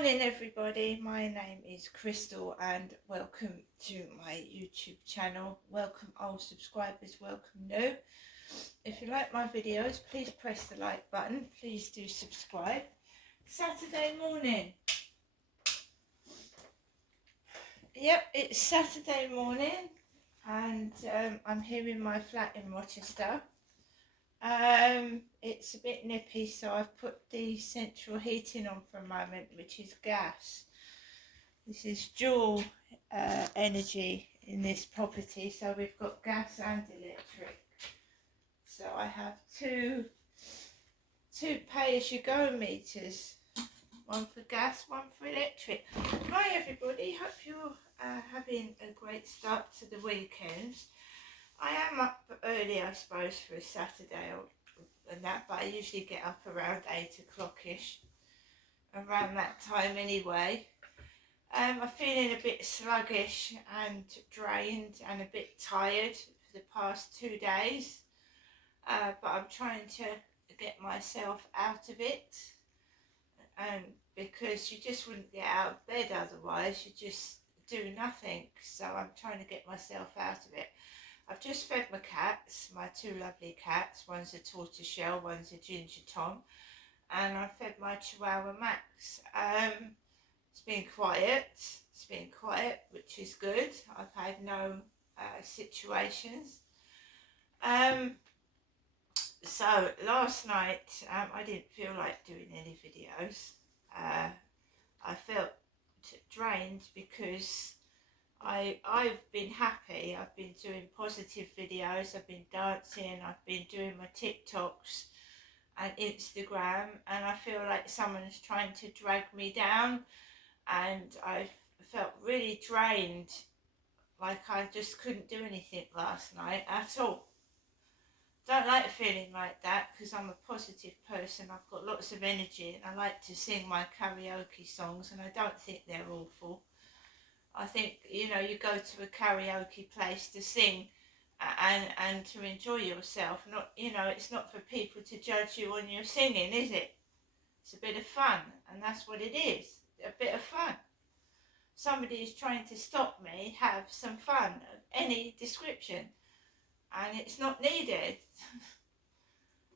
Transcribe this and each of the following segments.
morning everybody, my name is Crystal and welcome to my YouTube channel. Welcome old subscribers, welcome new. If you like my videos, please press the like button, please do subscribe. Saturday morning. Yep, it's Saturday morning and I'm here in my flat in Rochester. It's a bit nippy, so I've put the central heating on for a moment, which is gas. This is dual energy in this property, so we've got gas and electric. So I have two pay-as-you-go meters, one for gas, one for electric. Hi everybody, hope you're having a great start to the weekend. I am up early, I suppose, for a Saturday and that, but I usually get up around 8 o'clock-ish, around that time anyway. I'm feeling a bit sluggish and drained and a bit tired for the past 2 days, but I'm trying to get myself out of it, because you just wouldn't get out of bed otherwise, you just do nothing, so I'm trying to get myself out of it. I've just fed my cats, my two lovely cats. One's a tortoiseshell, one's a ginger tom, and I fed my Chihuahua Max. It's been quiet, which is good. I've had no situations. So last night I didn't feel like doing any videos. I felt drained because I've been happy. I've been doing positive videos, I've been dancing, I've been doing my TikToks and Instagram, and I feel like someone's trying to drag me down, and I felt really drained, like I just couldn't do anything last night at all. Don't like feeling like that because I'm a positive person. I've got lots of energy and I like to sing my karaoke songs, and I don't think they're awful. I think, you know, you go to a karaoke place to sing and to enjoy yourself. Not, you know, it's not for people to judge you on your singing, is it? It's a bit of fun, and that's what it is, a bit of fun. Somebody is trying to stop me have some fun of any description, and it's not needed.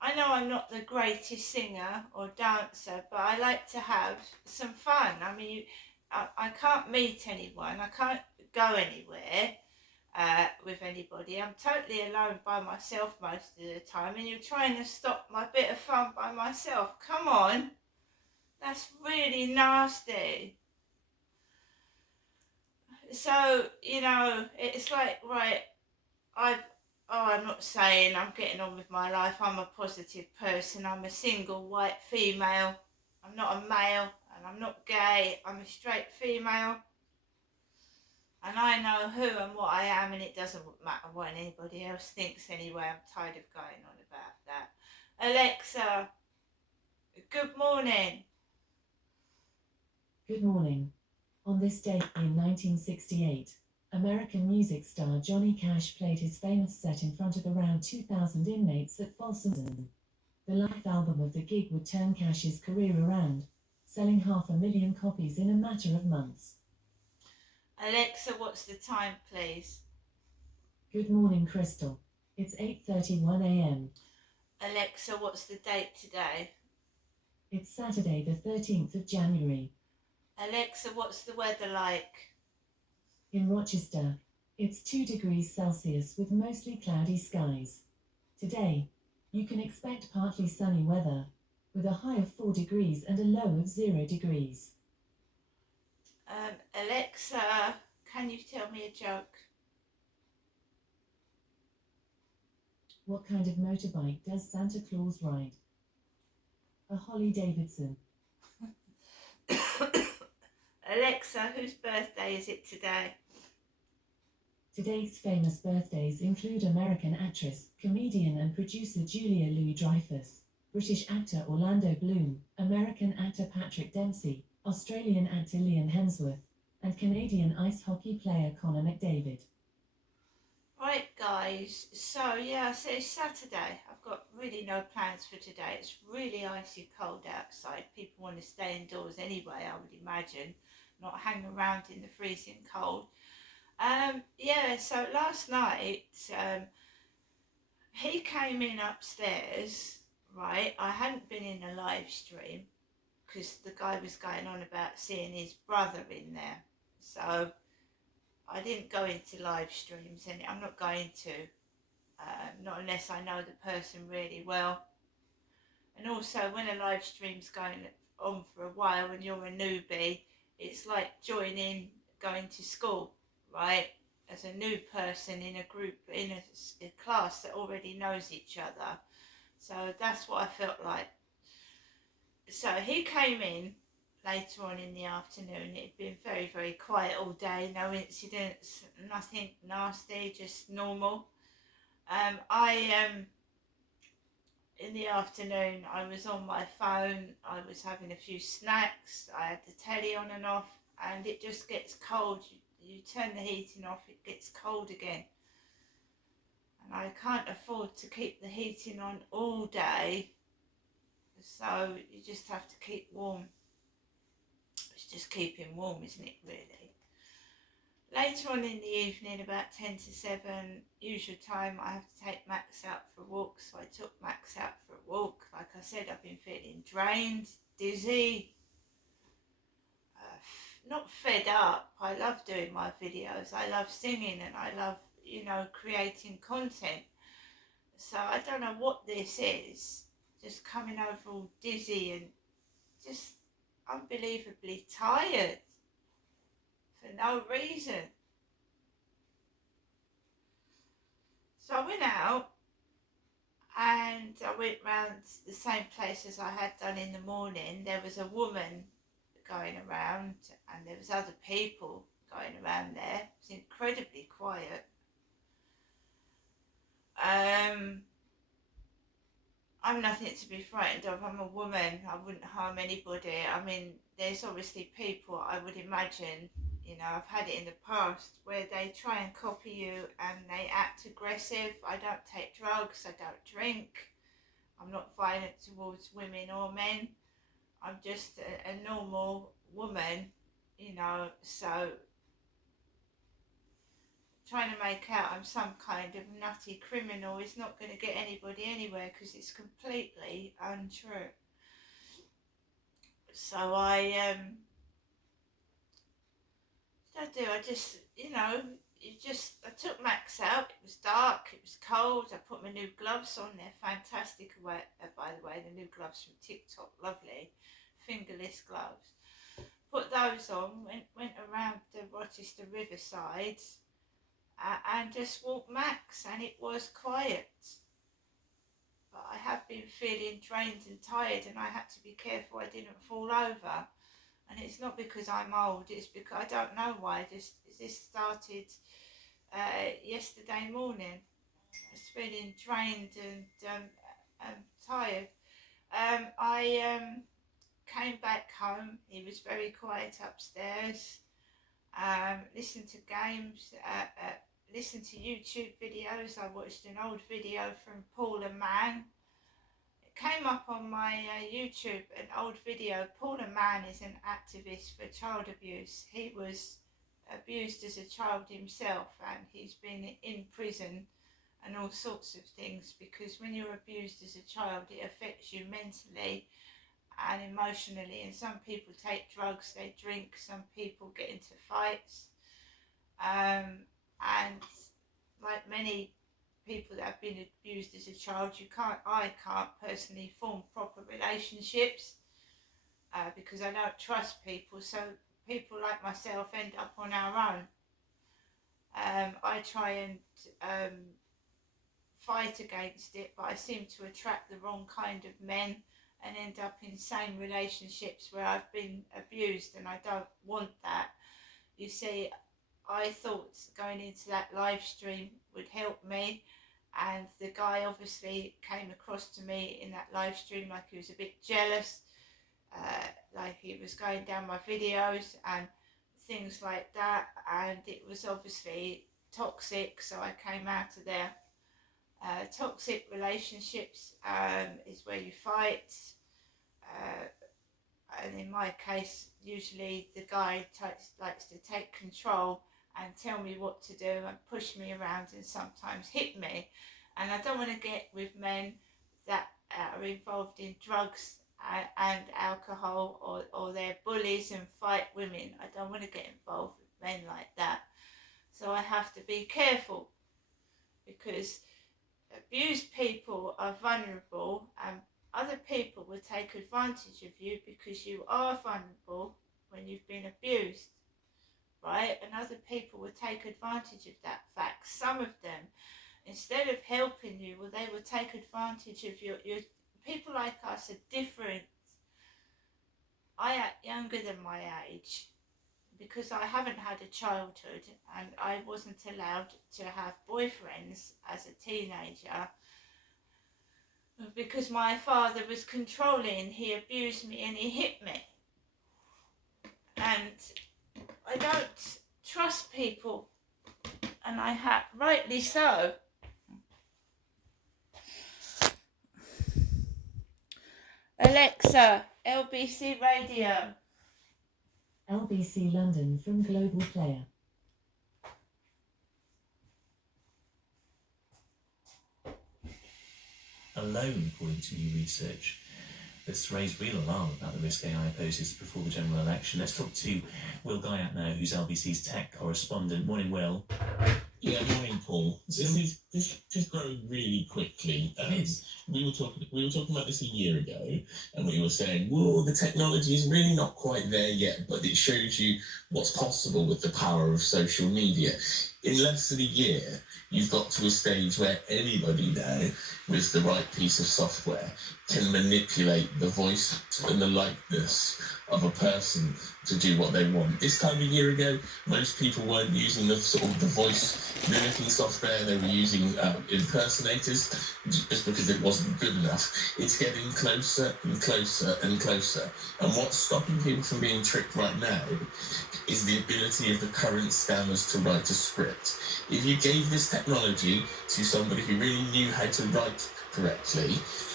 I know I'm not the greatest singer or dancer, but I like to have some fun. I mean, I can't meet anyone, I can't go anywhere with anybody. I'm totally alone by myself most of the time, and you're trying to stop my bit of fun by myself. Come on, that's really nasty. So, you know, it's like, right, I'm not saying I'm getting on with my life. I'm a positive person. I'm a single white female. I'm not a male, and I'm not gay. I'm a straight female, and I know who and what I am, and it doesn't matter what anybody else thinks anyway. I'm tired of going on about that. Alexa, good morning. Good morning. On this date in 1968, American music star Johnny Cash played his famous set in front of around 2,000 inmates at Folsom. The live album of the gig would turn Cash's career around, selling 500,000 copies in a matter of months. Alexa, what's the time, please? Good morning, Crystal. It's 8:31 a.m. Alexa, what's the date today? It's Saturday the 13th of January. Alexa, what's the weather like? In Rochester, it's 2 degrees Celsius with mostly cloudy skies. Today, you can expect partly sunny weather, with a high of 4 degrees and a low of 0 degrees. Alexa, can you tell me a joke? What kind of motorbike does Santa Claus ride? A Harley Davidson. Alexa, whose birthday is it today? Today's famous birthdays include American actress, comedian and producer Julia Louis-Dreyfus, British actor Orlando Bloom, American actor Patrick Dempsey, Australian actor Liam Hemsworth, and Canadian ice hockey player Connor McDavid. Right, guys, so yeah, so it's Saturday. I've got really no plans for today. It's really icy cold outside. People want to stay indoors anyway, I would imagine, not hang around in the freezing cold. Yeah, so last night, he came in upstairs, right? I hadn't been in a live stream because the guy was going on about seeing his brother in there. So I didn't go into live streams, and I'm not going to, not unless I know the person really well. And also, when a live stream's going on for a while and you're a newbie, it's like joining going to school, right? As a new person in a group, in a class that already knows each other. So that's what I felt like. So he came in later on in the afternoon. It had been very, very quiet all day, no incidents, nothing nasty, just normal. I in the afternoon I was on my phone, I was having a few snacks, I had the telly on and off, and it just gets cold. You turn the heating off, it gets cold again. And I can't afford to keep the heating on all day, so you just have to keep warm. It's just keeping warm, isn't it, really? Later on in the evening, about 10 to 7, usual time, I have to take Max out for a walk. So I took Max out for a walk. Like I said, I've been feeling drained, dizzy, not fed up. I love doing my videos. I love singing and I love, creating content. So I don't know what this is. Just coming over all dizzy and just unbelievably tired for no reason. So I went out and I went round the same place as I had done in the morning. There was a woman going around and there was other people going around there. It was incredibly quiet. I'm nothing to be frightened of. I'm a woman. I wouldn't harm anybody. I mean, there's obviously people, I would imagine, I've had it in the past where they try and copy you and they act aggressive. I don't take drugs. I don't drink. I'm not violent towards women or men. I'm just a normal woman, so trying to make out I'm some kind of nutty criminal is not going to get anybody anywhere because it's completely untrue. So I I took Max out. It was dark, it was cold. I put my new gloves on. They're fantastic, by the way, the new gloves from TikTok, lovely, fingerless gloves. Put those on, went around the Rochester Riverside, and just walked Max, and it was quiet. But I have been feeling drained and tired, and I had to be careful I didn't fall over. And it's not because I'm old, it's because I don't know why. This started yesterday morning. I was feeling drained and tired. I came back home. He was very quiet upstairs. Listened to games. Listened to YouTube videos. I watched an old video from Paula Mann. It came up on my YouTube, an old video. Paula Mann is an activist for child abuse. He was abused as a child himself, and he's been in prison and all sorts of things, because when you're abused as a child, it affects you mentally and emotionally. And some people take drugs, they drink, some people get into fights, and like many people that have been abused as a child, I can't personally form proper relationships because I don't trust people. So people like myself end up on our own. I try and fight against it, but I seem to attract the wrong kind of men and end up in same relationships where I've been abused, and I don't want that. You see, I thought going into that live stream would help me, and the guy obviously came across to me in that live stream like he was a bit jealous, like he was going down my videos and things like that, and it was obviously toxic, so I came out of there. Toxic relationships is where you fight, and in my case, usually the guy likes to take control and tell me what to do and push me around and sometimes hit me. And I don't want to get with men that are involved in drugs and alcohol, or they're bullies and fight women. I don't want to get involved with men like that. So I have to be careful, because abused people are vulnerable, and other people will take advantage of you because you are vulnerable when you've been abused, right? And other people will take advantage of that fact. Some of them, instead of helping you, well, they will take advantage of your people like us are different. I act younger than my age because I haven't had a childhood, and I wasn't allowed to have boyfriends as a teenager because my father was controlling. He abused me and he hit me. And I don't trust people, and rightly so. Alexa, LBC Radio. LBC London from Global Player. Alone, according to new research that's raised real alarm about the risk AI poses before the general election. Let's talk to Will Guyat now, who's LBC's tech correspondent. Morning, Will. Yeah, morning, Paul. This is growing really quickly. We were talking about this a year ago, and we were saying, well, the technology is really not quite there yet, but it shows you what's possible with the power of social media. In less than a year, you've got to a stage where anybody now, with the right piece of software, can manipulate the voice and the likeness of a person to do what they want. This time a year ago, most people weren't using the voice mimicking software. They were using impersonators just because it wasn't good enough. It's getting closer and closer and closer. And what's stopping people from being tricked right now is the ability of the current scammers to write a script. If you gave this technology to somebody who really knew how to write correctly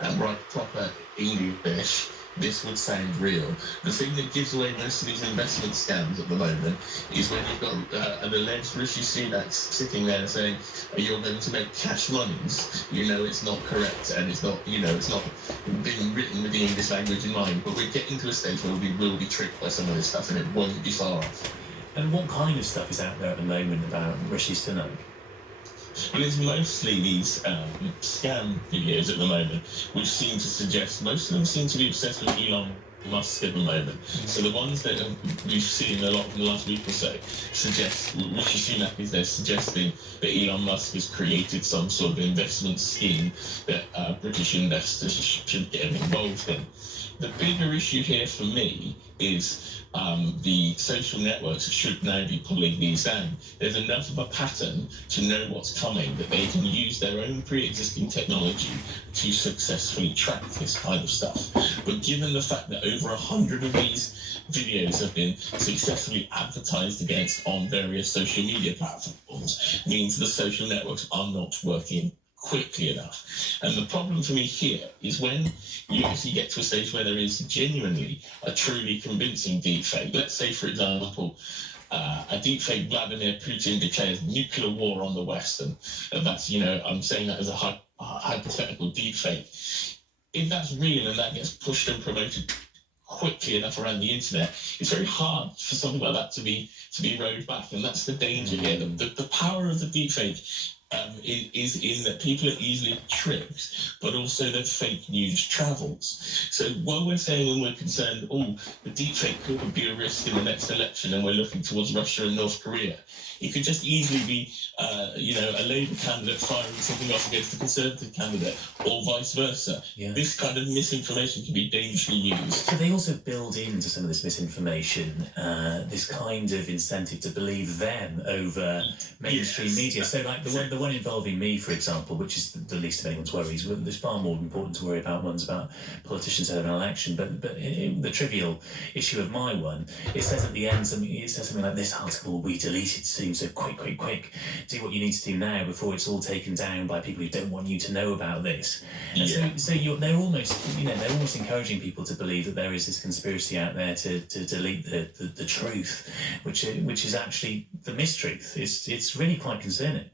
and write proper English, this would sound real. The thing that gives away most of these investment scams at the moment is when you've got an alleged Rishi Sunak sitting there saying, you're going to make cash monies. You know it's not correct, and it's not being written with the English language in mind. But we're getting to a stage where we will be tricked by some of this stuff, and it won't be far off. And what kind of stuff is out there at the moment about Rishi Sunak? Well, it's mostly these scam videos at the moment, which seem to suggest, most of them seem to be obsessed with Elon Musk at the moment. So the ones that we've seen a lot in the last week or so suggest, Rishi Sunak is there suggesting that Elon Musk has created some sort of investment scheme that British investors should get involved in. The bigger issue here for me is the social networks should now be pulling these down. There's enough of a pattern to know what's coming that they can use their own pre-existing technology to successfully track this kind of stuff. But given the fact that over 100 of these videos have been successfully advertised against on various social media platforms, means the social networks are not working quickly enough. And the problem for me here is when you actually get to a stage where there is genuinely a truly convincing deepfake. Let's say, for example, a deepfake Vladimir Putin declares nuclear war on the West, and that's, I'm saying that as a hypothetical deepfake. If that's real and that gets pushed and promoted quickly enough around the internet, it's very hard for something like that to be rowed back, and that's the danger here. The power of the deepfake is in that people are easily tricked, but also that fake news travels. So while we're saying and we're concerned, the deepfake could be a risk in the next election, and we're looking towards Russia and North Korea, it could just easily be, a Labour candidate firing something off against a Conservative candidate, or vice versa. Yeah. This kind of misinformation can be dangerously used. So they also build into some of this misinformation this kind of incentive to believe them over mainstream media. So like the the one involving me, for example, which is the least of anyone's worries, there's far more important to worry about ones about politicians ahead of an election. But the trivial issue of my one, it says at the end something like, this article will be deleted soon, so quick, do what you need to do now before it's all taken down by people who don't want you to know about this. And so they're almost encouraging people to believe that there is this conspiracy out there to delete the truth, which is actually the mistruth. It's really quite concerning.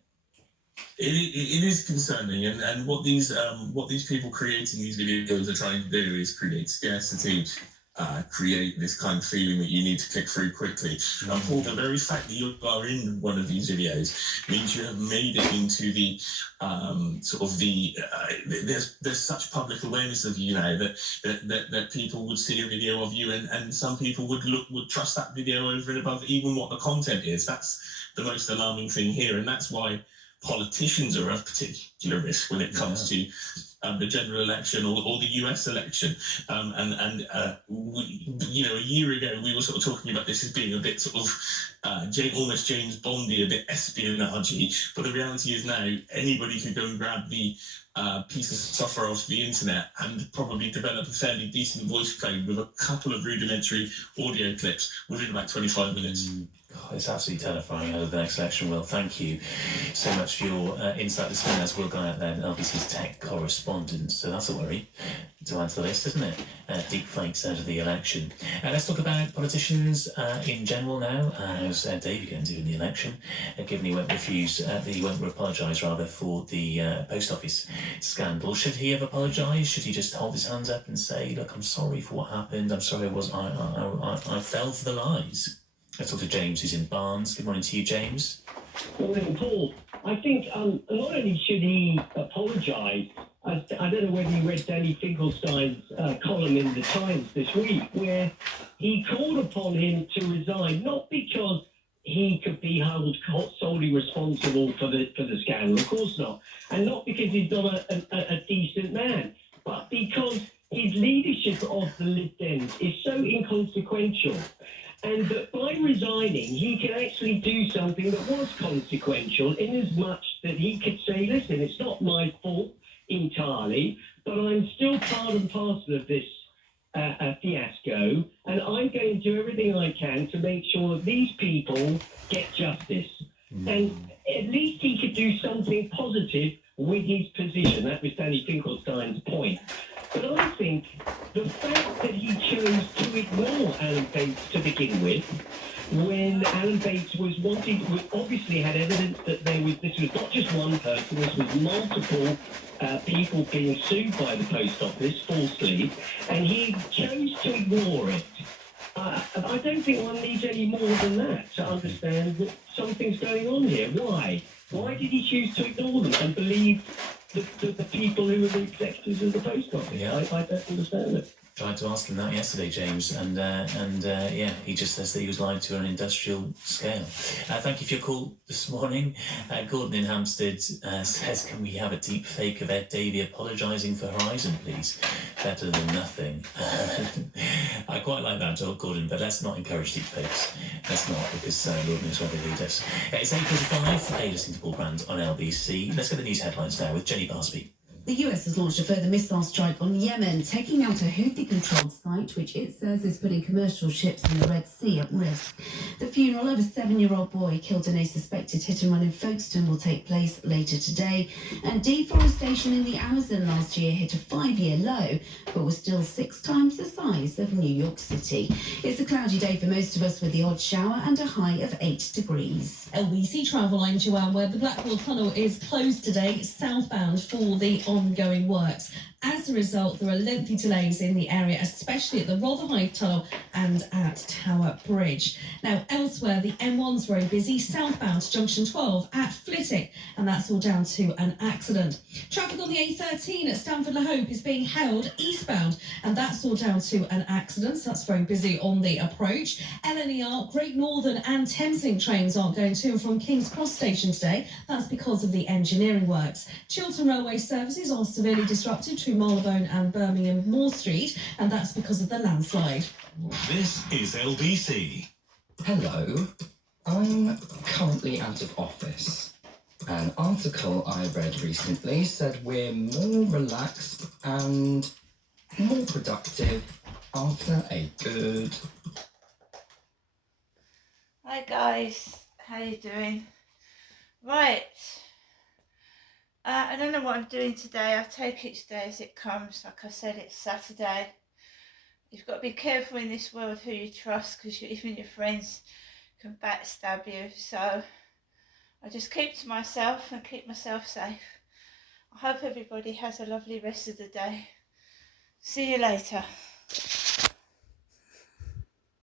It is concerning, and what these people creating these videos are trying to do is create scarcity, create this kind of feeling that you need to click through quickly. And for the very fact that you are in one of these videos means you have made it into the there's such public awareness of you now that people would see a video of you, and some people would trust that video over and above even what the content is. That's the most alarming thing here, and that's why politicians are of particular risk when it comes to the general election or the US election. A year ago we were sort of talking about this as being a bit sort of almost James Bondy, a bit espionage-y, but the reality is now anybody can go and grab the piece of software off the internet and probably develop a fairly decent voice clone with a couple of rudimentary audio clips within about 25 minutes. God, it's absolutely terrifying ahead of the next election. Will, thank you so much for your insight this morning. As Will Guy out there, LBC's tech correspondent. So that's a worry to add to the list, isn't it? Deep fakes out of the election. Let's talk about politicians in general now. How's Dave going to do in the election? Given he won't apologise rather for the post office scandal. Should he have apologised? Should he just hold his hands up and say, "Look, I'm sorry for what happened. I'm sorry I fell for the lies"? Let's talk to James, who's in Barnes. Good morning to you, James. Morning, Paul. I think not only should he apologise, I don't know whether you read Danny Finkelstein's column in the Times this week, where he called upon him to resign, not because he could be held solely responsible for the scandal, of course not, and not because he's not a decent man, but because his leadership of the Lib Dems is so inconsequential. And that by resigning, he can actually do something that was consequential, in as much that he could say, listen, it's not my fault entirely, but I'm still part and parcel of this fiasco, and I'm going to do everything I can to make sure that these people get justice. And at least he could do something positive with his position. That was Danny Finkelstein's point. But I think the fact that he chose to ignore Alan Bates to begin with, when Alan Bates obviously had evidence that this was not just one person, this was multiple people being sued by the post office falsely, and he chose to ignore it. I don't think one needs any more than that to understand that something's going on here. Why? Why did he choose to ignore them and believe the people who were the executives of the post office? Yeah. I don't understand it. Tried to ask him that yesterday, James, and he just says that he was lied to on an industrial scale. Thank you for your call this morning. Gordon in Hampstead says, can we have a deep fake of Ed Davey apologising for Horizon, please? Better than nothing. I quite like that, Gordon, but let's not encourage deep fakes. Let's not, because Lord knows where they lead us. It's 8:45. Hey, listening to Paul Brand on LBC. Let's get the news headlines now with Jenny Barsby. The US has launched a further missile strike on Yemen, taking out a Houthi-controlled site, which it says is putting commercial ships in the Red Sea at risk. The funeral of a 7-year-old boy killed in a suspected hit-and-run in Folkestone will take place later today. And deforestation in the Amazon last year hit a 5-year low, but was still 6 times the size of New York City. It's a cloudy day for most of us with the odd shower and a high of 8 degrees. LBC Travel, I'm Joanne Webb. The Blackwall Tunnel is closed today, southbound, for the ongoing works. As a result, there are lengthy delays in the area, especially at the Rotherhithe Tunnel and at Tower Bridge. Now, elsewhere, the M1's very busy, southbound to Junction 12 at Flitwick, and that's all down to an accident. Traffic on the A13 at Stamford-le-Hope is being held eastbound, and that's all down to an accident, so that's very busy on the approach. LNER, Great Northern and Thameslink trains aren't going to and from King's Cross Station today. That's because of the engineering works. Chiltern Railway services are severely disrupted to Marylebone and Birmingham Moor Street, and that's because of the landslide. This is LBC. Hello. I'm currently out of office. An article I read recently said we're more relaxed and more productive after a good... Hi guys, how you doing? Right, I don't know what I'm doing today. I take each day as it comes. Like I said, it's Saturday. You've got to be careful in this world who you trust, because even your friends can backstab you. So I just keep to myself and keep myself safe. I hope everybody has a lovely rest of the day. See you later.